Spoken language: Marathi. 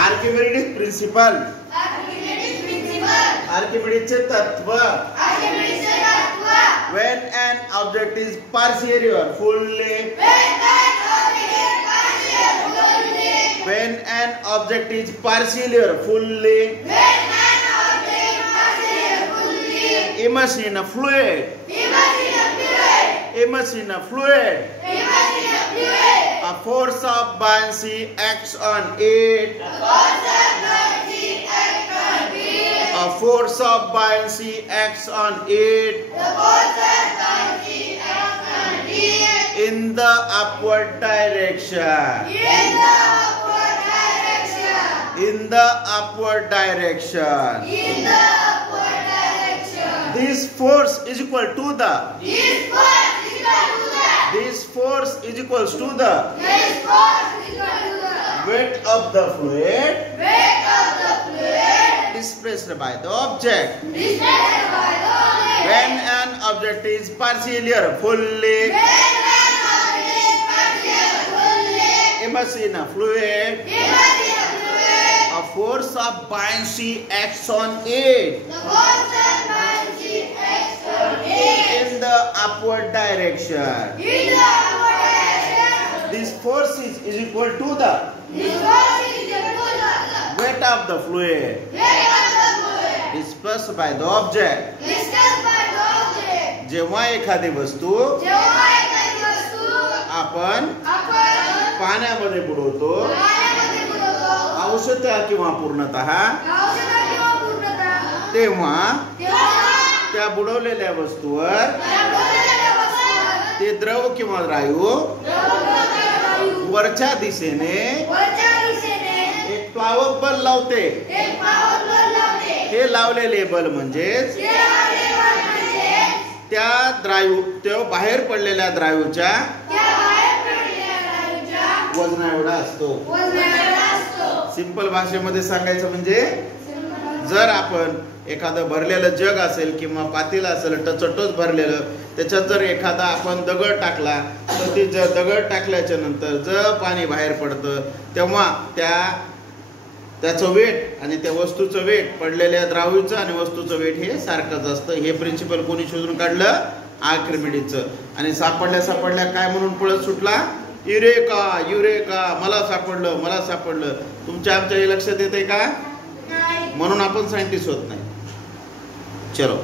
आर्किमिडीज प्रिन्सिपल आर्किमिडीजचे तत्व when an object is partially or fully when an object is partially or fully immersed in a fluid a force of buoyancy acts on it a force of buoyancy acts on it in the upward direction in the upward direction this force is equal to the this force is equals to the weight of the fluid displaced by the object when an object is partially or fully immersed in a fluid a force of buoyancy acts on it in the upward direction this force is equal to the weight of the fluid dispersed by the object जेव्हा एखादी वस्तू आपण पाण्यामध्ये बुडवतो अंशतः किंवा पूर्णतः तेव्हा त्या बुडवलेल्या वस्तूवर ते द्रव किंवा वायू वरच्या दिशेने एक प्लावक बल लावते हे लावलेले बल म्हणजेच त्या बाहेर पडलेल्या द्राव्याच्या वजना एवढा असतो सिंपल भाषेमध्ये सांगायचं म्हणजे जर आपण एखादं भरलेलं जग असेल किंवा पातेलं असेल टचटच भरलेलं त्याच्यात जर एखादा आपण दगड टाकला तर ते दगड टाकल्याच्या नंतर जर पाणी बाहेर पडतं तेव्हा त्याचं वेट आणि त्या वस्तूचं वेट पडलेल्या द्राव्याचं आणि वस्तूचं वेट हे सारखंच असतं हे प्रिन्सिपल कोणी शोधून काढलं आर्किमिडीजचं आणि सापडल्या काय म्हणून पळत सुटला युरेका मला सापडलं तुमच्या आमच्या हे लक्षात येते का म्हणून आपण सायंटिस्ट होत नाही चलो